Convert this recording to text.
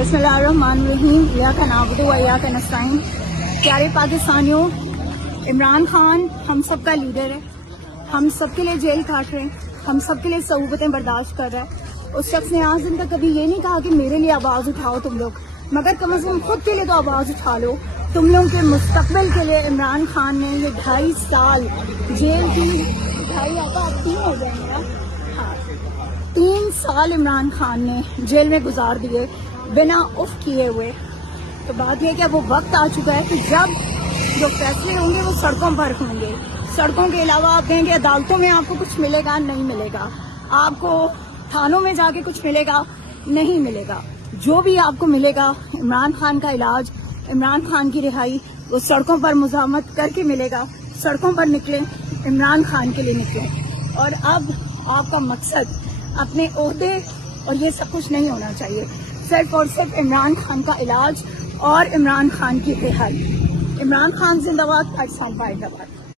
بسم اللہ الرحمن الرحیم ایاک نعبد و ایاک نستعین. پیارے پاکستانیوں، عمران خان ہم سب کا لیڈر ہے، ہم سب کے لیے جیل کاٹ رہے ہیں، ہم سب کے لیے صعوبتیں برداشت کر رہا ہے. اس شخص نے آج دن تک کبھی یہ نہیں کہا کہ میرے لیے آواز اٹھاؤ تم لوگ، مگر کم از کم خود کے لیے تو آواز اٹھا لو. تم لوگوں کے مستقبل کے لیے عمران خان نے یہ 2.5 سال جیل کی 2.5 آتا اب 3 ہو جائیں گے. ہاں 3 سال عمران خان نے جیل میں گزار دیے بنا اف کیے ہوئے. تو بات یہ کہ اب وہ وقت آ چکا ہے کہ جب جو فیصلے ہوں گے وہ سڑکوں پر ہوں گے. سڑکوں کے علاوہ آپ کہیں گے عدالتوں میں آپ کو کچھ ملے گا، نہیں ملے گا. آپ کو تھانوں میں جا کے کچھ ملے گا، نہیں ملے گا. جو بھی آپ کو ملے گا، عمران خان کا علاج، عمران خان کی رہائی، وہ سڑکوں پر مزاحمت کر کے ملے گا. سڑکوں پر نکلیں، عمران خان کے لیے نکلیں. اور اب آپ کا مقصد اپنے عہدے اور یہ سب کچھ نہیں ہونا چاہیے، صرف اور صرف عمران خان کا علاج اور عمران خان کی رہائی. عمران خان زندہ باد، پاکستان زندہ باد.